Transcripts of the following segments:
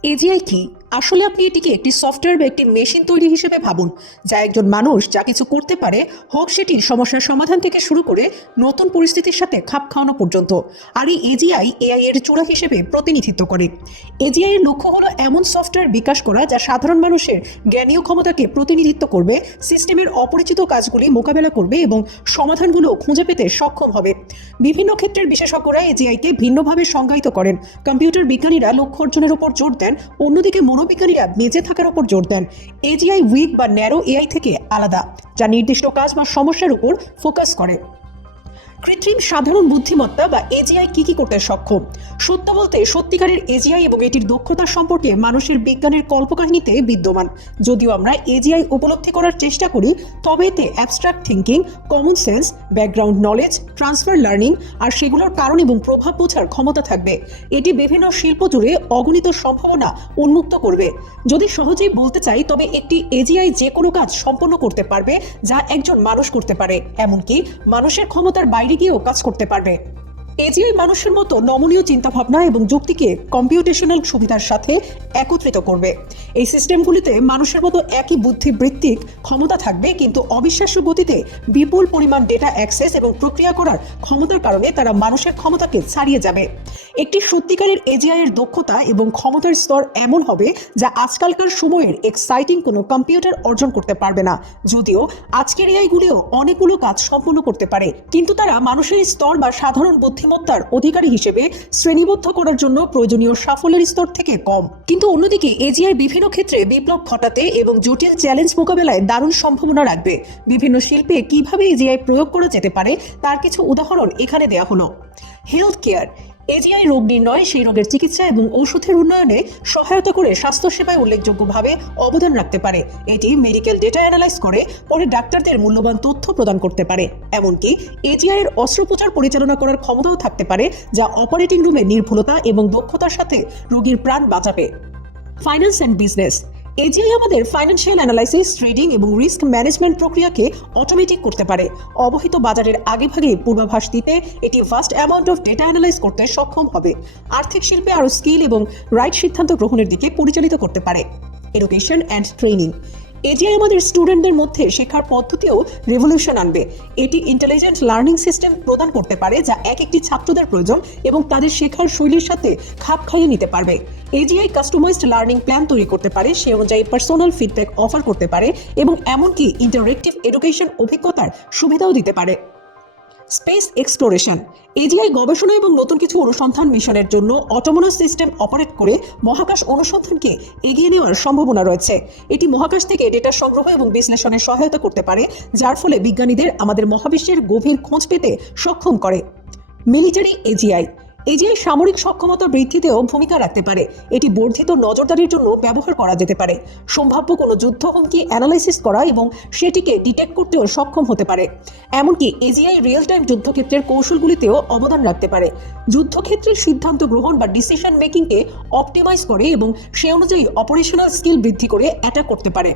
AGI কি? আসলে আপনি এটিকে একটি সফটওয়্যার বা একটি মেশিন তৈরি হিসেবে ভাবুন, যা একজন মানুষ যা কিছু করতে পারে, হোক সেটি সমস্যার সমাধান থেকে শুরু করে নতুন পরিস্থিতির সাথে খাপ খাওয়ানো পর্যন্ত। আর এই এজিআই এআই এর চূড়া হিসেবে প্রতিনিধিত্ব করে। এজিআই এর লক্ষ্য হলো এমন সফটওয়্যার বিকাশ করা যা সাধারণ মানুষের জ্ঞানীয় ক্ষমতাকে প্রতিনিধিত্ব করবে, সিস্টেমের অপরিচিত কাজগুলি মোকাবেলা করবে এবং সমাধানগুলো খুঁজে পেতে সক্ষম হবে। বিভিন্ন ক্ষেত্রের বিশেষজ্ঞরা এজিআইকে ভিন্নভাবে সংজ্ঞায়িত করেন। কম্পিউটার বিজ্ঞানীরা লক্ষ্য অর্জনের উপর জোর দেন, অন্যদিকে মনোবিজ্ঞানীরা বেঁচে থাকার উপর জোর দেন। এজিআই উইক বা ন্যারো এআই থেকে আলাদা, যা নির্দিষ্ট কাজ বা সমস্যার উপর ফোকাস করে। কৃত্রিম সাধারণ বুদ্ধিমত্তা বা এজিআই কি করতে সক্ষম? সত্য বলতে সত্যিকারের এজিআই এবং এটির দক্ষতা সম্পর্কে মানুষের বিজ্ঞানের কল্পকাহিনীতে বিদ্যমান। যদিও আমরা এজিআই উপলব্ধি করার চেষ্টা করি, তবে এতে abstract thinking, common sense, background knowledge, transfer learning আর সেগুলোর কারণ এবং প্রভাব বোঝার ক্ষমতা থাকবে। এটি বিভিন্ন শিল্প জুড়ে অগণিত সম্ভাবনা উন্মুক্ত করবে। যদি সহজেই বলতে চাই, তবে একটি এজিআই যে কোনো কাজ সম্পন্ন করতে পারবে যা একজন মানুষ করতে পারে, এমনকি মানুষের ক্ষমতার বাইরে গিয়েও কাজ করতে পারবে। এজিআই মানুষের মতো নমনীয় চিন্তাভাবনা এবং যুক্তিকে কম্পিউটেশনাল সুবিধার সাথে একত্রিত করবে। এই সিস্টেমগুলিতে মানুষের মতো একই বুদ্ধিবৃত্তিক ক্ষমতা থাকবে, কিন্তু অবিশ্বাস্য গতিতে বিপুল পরিমাণ ডেটা অ্যাক্সেস এবং প্রক্রিয়া করার ক্ষমতার কারণে তারা মানুষের ক্ষমতাকে ছাড়িয়ে যাবে। একটি সত্যিকারের এজিআই এর দক্ষতা এবং ক্ষমতার স্তর এমন হবে যা আজকালকার সময়ের এক্সাইটিং কোনো কম্পিউটার অর্জন করতে পারবে না। যদিও আজকের এআইগুলিও অনেকগুলো কাজ সম্পন্ন করতে পারে, কিন্তু তারা মানুষের স্তর বা সাধারণ বুদ্ধিমত্তার অধিকারী হিসেবে শ্রেণীবদ্ধ করার জন্য প্রয়োজনীয় সাফল্যের স্তর থেকে কম। কিন্তু অন্যদিকে এজিআই বিভিন্ন ক্ষেত্রে বিপ্লব ঘটাতে এবং জটিল চ্যালেঞ্জ মোকাবেলায় দারুণ সম্ভাবনা রাখবে। বিভিন্ন শিল্পে কিভাবে এজিআই প্রয়োগ করা যেতে পারে তার কিছু উদাহরণ এখানে দেওয়া হলো। Health care. এজিআই রোগ নির্ণয়, সেই রোগের চিকিৎসা এবং ঔষধের উন্নয়নে সহায়তা করে স্বাস্থ্যসেবায় উল্লেখযোগ্যভাবে অবদান রাখতে পারে। এটি মেডিকেল ডেটা অ্যানালাইজ করে পরে ডাক্তারদের মূল্যবান তথ্য প্রদান করতে পারে। এমনকি এজিআই এর অস্ত্রোপচার পরিচালনা করার ক্ষমতাও থাকতে পারে, যা অপারেটিং রুমে নির্ভুলতা এবং দক্ষতার সাথে রোগীর প্রাণ বাঁচাবে। Finance and business. এজিআই আমাদের ফাইন্যান্সিয়াল অ্যানালাইসিস, ট্রেডিং এবং রিস্ক ম্যানেজমেন্ট প্রক্রিয়াকে অটোমেটিক করতে পারে। অবহিত বাজারের আগেভাগে পূর্বাভাস দিতে এটি vast amount of data analyse করতে সক্ষম হবে। আর্থিক শিল্পে আরও স্কিল এবং রাইট সিদ্ধান্ত গ্রহণের দিকে পরিচালিত করতে পারে। Education and training. এজিআই আমাদের স্টুডেন্টদের মধ্যে শেখার পদ্ধতিও রেভলিউশন আনবে। এটি ইন্টেলিজেন্ট লার্নিং সিস্টেম প্রদান করতে পারে যা একটি ছাত্রদের প্রয়োজন এবং তাদের শেখার শৈলীর সাথে খাপ খাইয়ে নিতে পারবে। এজিআই কাস্টমাইজড লার্নিং প্ল্যান তৈরি করতে পারে, সে অনুযায়ী পার্সোনাল ফিডব্যাক অফার করতে পারে এবং এমনকি ইন্টারেক্টিভ এডুকেশন অভিজ্ঞতার সুবিধাও দিতে পারে। Space exploration. এজিআই গবেষণা এবং নতুন কিছু অনুসন্ধান মিশনের জন্য অটোনোমাস সিস্টেম অপারেট করে মহাকাশ অনুসন্ধানকে এগিয়ে নেওয়ার সম্ভাবনা রয়েছে। এটি মহাকাশ থেকে ডেটা সংগ্রহ এবং বিশ্লেষণে সহায়তা করতে পারে, যার ফলে বিজ্ঞানীদের আমাদের মহাবিশ্বের গভীর খোঁজ পেতে সক্ষম করে। Military AGI. এজিআই সামরিক সক্ষমতা বৃদ্ধিতেও ভূমিকা রাখতে পারে। এটি বর্ধিত নজরদারির জন্য ব্যবহার করা যেতে পারে। সম্ভাব্য কোনো যুদ্ধ হুমকি অ্যানালাইসিস করা এবং সেটিকে ডিটেক্ট করতেও সক্ষম হতে পারে। এমনকি এজিআই রিয়েল টাইম যুদ্ধক্ষেত্রের কৌশলগুলিতেও অবদান রাখতে পারে। যুদ্ধক্ষেত্রের সিদ্ধান্ত গ্রহণ বা ডিসিশন মেকিংকে অপটিমাইজ করে এবং সে অনুযায়ী অপারেশনাল স্কিল বৃদ্ধি করে অ্যাটাক করতে পারে।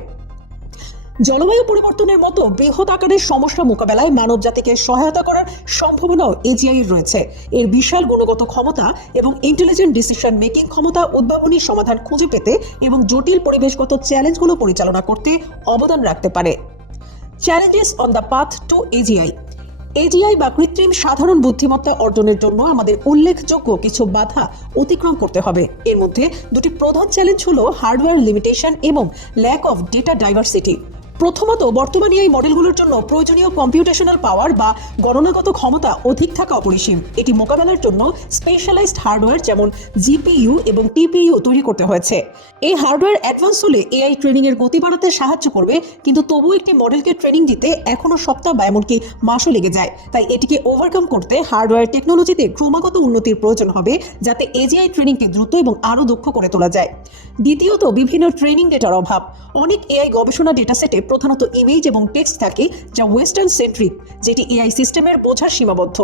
জলবায়ু পরিবর্তনের মতো বৃহৎ আকারের সমস্যা মোকাবেলায় মানব জাতিকে সহায়তা করার সম্ভাবনাও এজিআই রয়েছে। এর বিশাল গুণগত ক্ষমতা এবং ইন্টেলিজেন্ট ডিসিশন মেকিং ক্ষমতা উদ্ভাবনী সমাধান খুঁজে পেতে এবং জটিল পরিবেশগত চ্যালেঞ্জগুলো পরিচালনা করতে অবদান রাখতে পারে। Challenges on the path to AGI. AGI বা কৃত্রিম সাধারণ বুদ্ধিমত্তা অর্জনের জন্য আমাদের উল্লেখযোগ্য কিছু বাধা অতিক্রম করতে হবে। এর মধ্যে দুটি প্রধান চ্যালেঞ্জ হলো হার্ডওয়্যার লিমিটেশন এবং ল্যাক অফ ডেটা ডাইভার্সিটি। প্রথমত, বর্তমানে এই মডেলগুলোর জন্য প্রয়োজনীয় কম্পিউটেশনাল পাওয়ার বা গণনাগত ক্ষমতা অধিক থাকা অপরিসীম। এটি মোকাবেলার জন্য স্পেশালাইজড হার্ডওয়্যার যেমন জিপিইউ এবং টিপিইউ তৈরি করতে হয়েছে। এই হার্ডওয়্যার অ্যাডভান্স হলে এআই ট্রেনিং এর গতি বাড়াতে সাহায্য করবে, কিন্তু তবুও একটি মডেলকে ট্রেনিং দিতে এখনও সপ্তাহ বা এমনকি মাসও লেগে যায়। তাই এটিকে ওভারকাম করতে হার্ডওয়্যার টেকনোলজিতে ক্রমাগত উন্নতির প্রয়োজন হবে, যাতে এজিআই ট্রেনিংকে দ্রুত এবং আরও দক্ষ করে তোলা যায়। দ্বিতীয়ত, বিভিন্ন ট্রেনিং ডেটার অভাব। অনেক এআই গবেষণা ডেটাসেটে প্রধানত ইমেজ এবং টেক্সট থাকে, যা ওয়েস্টার্ন সেন্ট্রিক, যেটি এআই সিস্টেমের বোঝার সীমাবদ্ধ।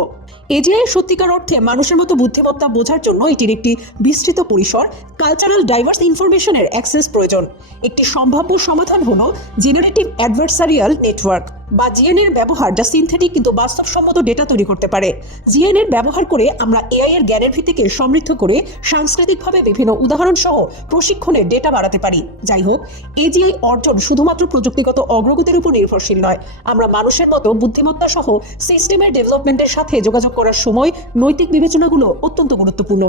এজিআই সত্যিকার অর্থে মানুষের মতো বুদ্ধিমত্তা বোঝার জন্য এটির একটি বিস্তৃত পরিসর, কালচারাল ডাইভার্স ইনফরমেশনের অ্যাক্সেস প্রয়োজন। একটি সম্ভাব্য সমাধান হলো জেনারেটিভ অ্যাডভার্সারিয়াল নেটওয়ার্ক বা জিএন এর ব্যবহার, যা সিনথেটিক কিন্তু বাস্তবসম্মত ডেটা তৈরি করতে পারে। জিএন এর ব্যবহার করে আমরা এআই এর জ্ঞানের ভিত্তিকে সমৃদ্ধ করে সাংস্কৃতিকভাবে বিভিন্ন উদাহরণ সহ প্রশিক্ষণের ডেটা বাড়াতে পারি। যাই হোক, এজিআই অর্জন শুধুমাত্র প্রযুক্তিগত অগ্রগতির উপর নির্ভরশীল নয়। আমরা মানুষের মতো বুদ্ধিমত্তা সহ সিস্টেমের ডেভেলপমেন্টের সাথে যোগাযোগ করার সময় নৈতিক বিবেচনাগুলো অত্যন্ত গুরুত্বপূর্ণ।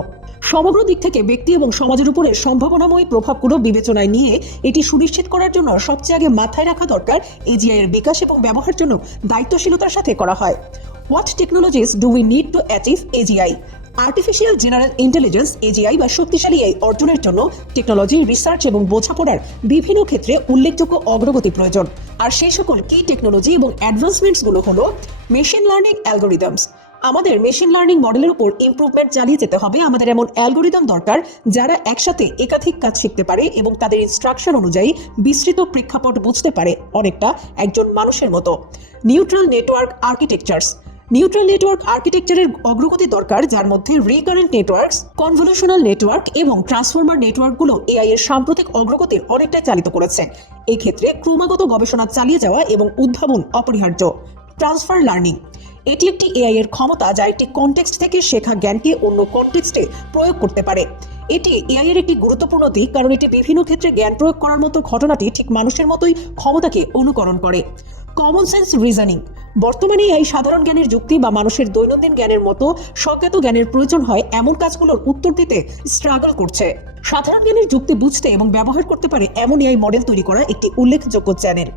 সমগ্র দিক থেকে ব্যক্তি এবং সমাজের উপরে সম্ভাবনাময় প্রভাবগুলো বিবেচনায় নিয়ে এটি সুনিশ্চিত করার জন্য সবচেয়ে আগে মাথায় রাখা দরকার এজিআই এর বিকাশ এবং ব্যবহার জন্য দায়িত্বশীলতার সাথে করা হয়। What technologies do we need to achieve AGI? Artificial general intelligence AGI বা শক্তিশালী এই অর্জনের জন্য টেকনোলজি, রিসার্চ এবং বোঝাপড়ার বিভিন্ন ক্ষেত্রে উল্লেখযোগ্য অগ্রগতি প্রয়োজন। আর সেই সকল কি টেকনোলজি এবং অ্যাডভান্সমেন্টসগুলো হলো মেশিন লার্নিং অ্যালগোরিদমস। আমাদের মেশিন লার্নিং মডেলের উপর ইমপ্রুভমেন্ট চালিয়ে যেতে হবে। আমাদের এমন অ্যালগোরিদম দরকার যারা একসাথে একাধিক কাজ শিখতে পারে এবং তাদের ইনস্ট্রাকশন অনুযায়ী বিস্তৃত প্রেক্ষাপট বুঝতে পারে, অনেকটা একজন মানুষের মতো। Neutral network architectures. Neutral network আর্কিটেকচারের অগ্রগতি দরকার, যার মধ্যে রিকারেন্ট নেটওয়ার্কস, কনভলিউশনাল নেটওয়ার্ক এবং ট্রান্সফর্মার নেটওয়ার্কগুলো এআই এর সাম্প্রতিক অগ্রগতির অনেকটাই চালিত করেছে। এই ক্ষেত্রে ক্রমাগত গবেষণা চালিয়ে যাওয়া এবং উদ্ভাবন অপরিহার্য। ট্রান্সফার লার্নিং, এটি একটি এআই এর ক্ষমতা যা একটি কনটেক্সট থেকে শেখা জ্ঞানকে অন্য কনটেক্সটে প্রয়োগ করতে পারে। এটি এআই এর একটি গুরুত্বপূর্ণ দিক, কারণ এটি বিভিন্ন ক্ষেত্রে জ্ঞান প্রয়োগ করার মতো ঘটনাটি ঠিক মানুষের মতোই ক্ষমতাকে অনুকরণ করে। Common sense reasoning. বর্তমানে এই সাধারণ জ্ঞানের যুক্তি বা মানুষের দৈনন্দিন জ্ঞানের মতো স্বজ্ঞাত জ্ঞানের প্রয়োজন হয় এমন কাজগুলোর উত্তর দিতে স্ট্রাগল করছে। সাধারণ জ্ঞানের যুক্তি বুঝতে এবং ব্যবহার করতে পারে এমন এআই মডেল তৈরি করা একটি উল্লেখযোগ্য channel.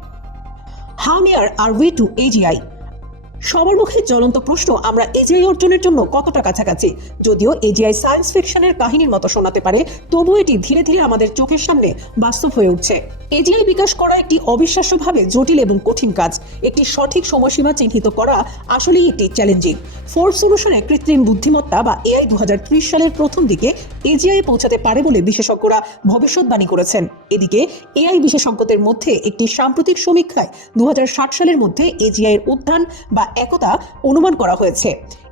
How near are we to AGI? সবার মুখে জ্বলন্ত প্রশ্ন, আমরা এজিআই অর্জনের জন্য কতটা কাছাকাছি? যদিও এজিআই সায়েন্স ফিকশনের কাহিনীর মতো শোনাতে পারে, তবুও এটি ধীরে ধীরে আমাদের চোখের সামনে বাস্তব হয়ে উঠছে। এজিআই বিকাশ করা একটি অবিশ্বাস্যভাবে জটিল এবং কঠিন কাজ। একটি সঠিক সময়সীমা চিহ্নিত করা আসলেই একটি চ্যালেঞ্জিং। ফোর্বস সলিউশনে কৃত্রিম বুদ্ধিমত্তা বা এআই 2030 সালের প্রথম দিকে এজিআই পৌঁছাতে পারে বলে বিশেষজ্ঞরা ভবিষ্যৎবাণী করেছেন। এদিকে এআই বিশেষজ্ঞদের মধ্যে একটি সাম্প্রতিক সমীক্ষায় 2060 সালের মধ্যে এজিআই এর উত্থান বা একতা অনুমান করা হয়েছে।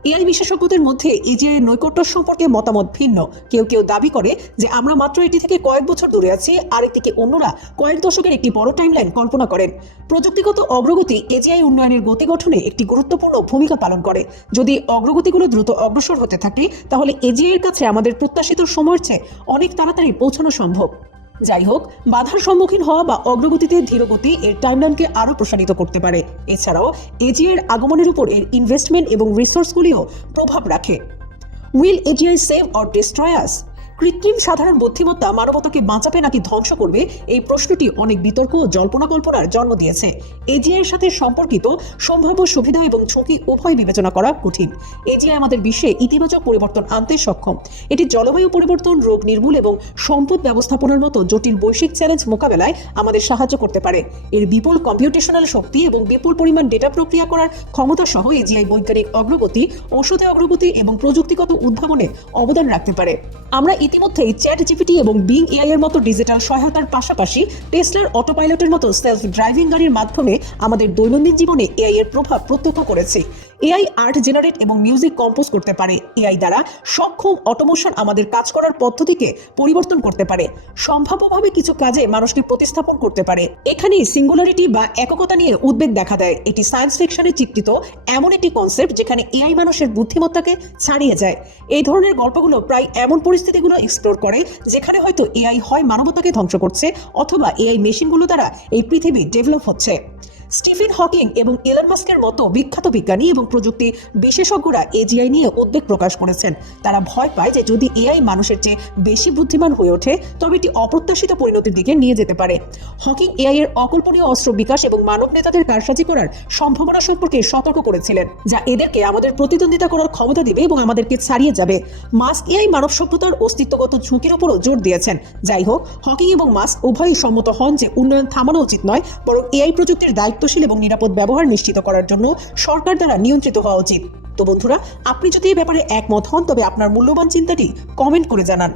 এআই বিশেষজ্ঞদের মধ্যে এজিআই নৈকট্য সম্পর্কে মতামত ভিন্ন। কেউ কেউ দাবি করে যে আমরা মাত্র এটি থেকে কয়েক বছর দূরে আছি, আরেকদিকে অন্যরা কয়েক দশকের একটি বড় টাইমলাইন কল্পনা করেন। প্রযুক্তিগত অগ্রগতি এজিআই উন্নয়নের গতি গঠনে একটি গুরুত্বপূর্ণ ভূমিকা পালন করে। যদি অগ্রগতিগুলো দ্রুত অগ্রসর হতে থাকে, তাহলে এজিআই এর কাছে আমাদের প্রত্যাশিত সময়ের চেয়ে অনেক তাড়াতাড়ি পৌঁছানো সম্ভব। যাই হোক, বাধার সম্মুখীন হওয়া বা অগ্রগতিতে ধীরগতি এর টাইমলাইনকে আরও প্রসারিত করতে পারে। এছাড়াও এজিআই এর আগমনের উপর এর ইনভেস্টমেন্ট এবং রিসোর্সগুলিও প্রভাব রাখে। Will AGI save or destroy us? কৃত্রিম সাধারণ বুদ্ধিমত্তা মানবতাকে বাঁচাবে নাকি ধ্বংস করবে, এই প্রশ্নটি অনেক বিতর্ক ও জল্পনা কল্পনার জন্ম দিয়েছে। এজিআই এর সাথে সম্পর্কিত সম্ভাব্য সুবিধা এবং ঝুঁকি উভয় বিবেচনা করা কঠিন। এজিআই আমাদের বিশ্বে ইতিবাচক পরিবর্তন আনতে সক্ষম। এটি জলবায়ু পরিবর্তন, রোগ নির্মূল এবং সম্পদ ব্যবস্থাপনার মতো জটিল বৈশ্বিক চ্যালেঞ্জ মোকাবেলায় আমাদের সাহায্য করতে পারে। এর বিপুল কম্পিউটেশনাল শক্তি এবং বিপুল পরিমাণ ডেটা প্রক্রিয়া করার ক্ষমতা সহ এজিআই বৈজ্ঞানিক অগ্রগতি, ঔষধে অগ্রগতি এবং প্রযুক্তিগত উদ্ভাবনে অবদান রাখতে পারে। আমরা ইতিমধ্যেই চ্যাটজিপিটি এবং বিং এআই এর মতো ডিজিটাল সহায়তার পাশাপাশি টেসলার অটোপাইলটের মতো সেলফ ড্রাইভিং গাড়ির মাধ্যমে আমাদের দৈনন্দিন জীবনে এআই এর প্রভাব প্রত্যক্ষ করেছি। এআই আর্ট জেনারেট এবং মিউজিক কম্পোজ করতে পারে। এআই দ্বারা সক্ষম অটোমেশন আমাদের কাজ করার পদ্ধতিকে পরিবর্তন করতে পারে, সম্ভাব্যভাবে কিছু কাজে মানুষকে প্রতিস্থাপন করতে পারে। এখানেই সিঙ্গুলারিটি বা এককতা নিয়ে উদ্বেগ দেখা দেয়। এটি সায়েন্স ফিকশনে চিত্রিত এমন একটি কনসেপ্ট যেখানে এআই মানুষের বুদ্ধিমত্তাকে ছাড়িয়ে যায়। এই ধরনের গল্পগুলো প্রায় এমন পরিস্থিতিগুলো এক্সপ্লোর করে যেখানে হয়তো এআই হয় মানবতাকে ধ্বংস করছে, অথবা এআই মেশিনগুলো দ্বারা এই পৃথিবী ডেভেলপ হচ্ছে। স্টিফেন হকিং এবং এলন মাস্কের মতো বিখ্যাত বিজ্ঞানী এবং প্রযুক্তি বিশেষজ্ঞরা এজিআই নিয়ে উদ্বেগ প্রকাশ করেছেন। তারা ভয় পায় যে যদি এআই মানুষের চেয়ে বেশি বুদ্ধিমান হয়ে ওঠে, তবে এটি অপ্রত্যাশিত পরিণতির দিকে নিয়ে যেতে পারে। হকিং এআই এর অকল্পনীয় অস্ত্র বিকাশ এবং মানব নেতাদের কারসাজি করার সম্ভাবনা সম্পর্কে সতর্ক করেছিলেন, যা এদেরকে আমাদের প্রতিদ্বন্দ্বিতা করার ক্ষমতা দেবে এবং আমাদেরকে ছাড়িয়ে যাবে। মাস্ক এআই মানব সভ্যতার অস্তিত্বগত ঝুঁকির উপরও জোর দিয়েছেন। যাই হোক, হকিং এবং মাস্ক উভয়ই সম্মত হন যে উন্নয়ন থামানো উচিত নয়, বরং এআই প্রযুক্তির দায়িত্বশীল এবং নিরাপদ ব্যবহার নিশ্চিত করার জন্য সরকার দ্বারা নিয়ন্ত্রিত হওয়া উচিত। তো বন্ধুরা, আপনি যদি এই ব্যাপারে একমত হন, তবে আপনার মূল্যবান চিন্তাটি কমেন্ট করে জানান।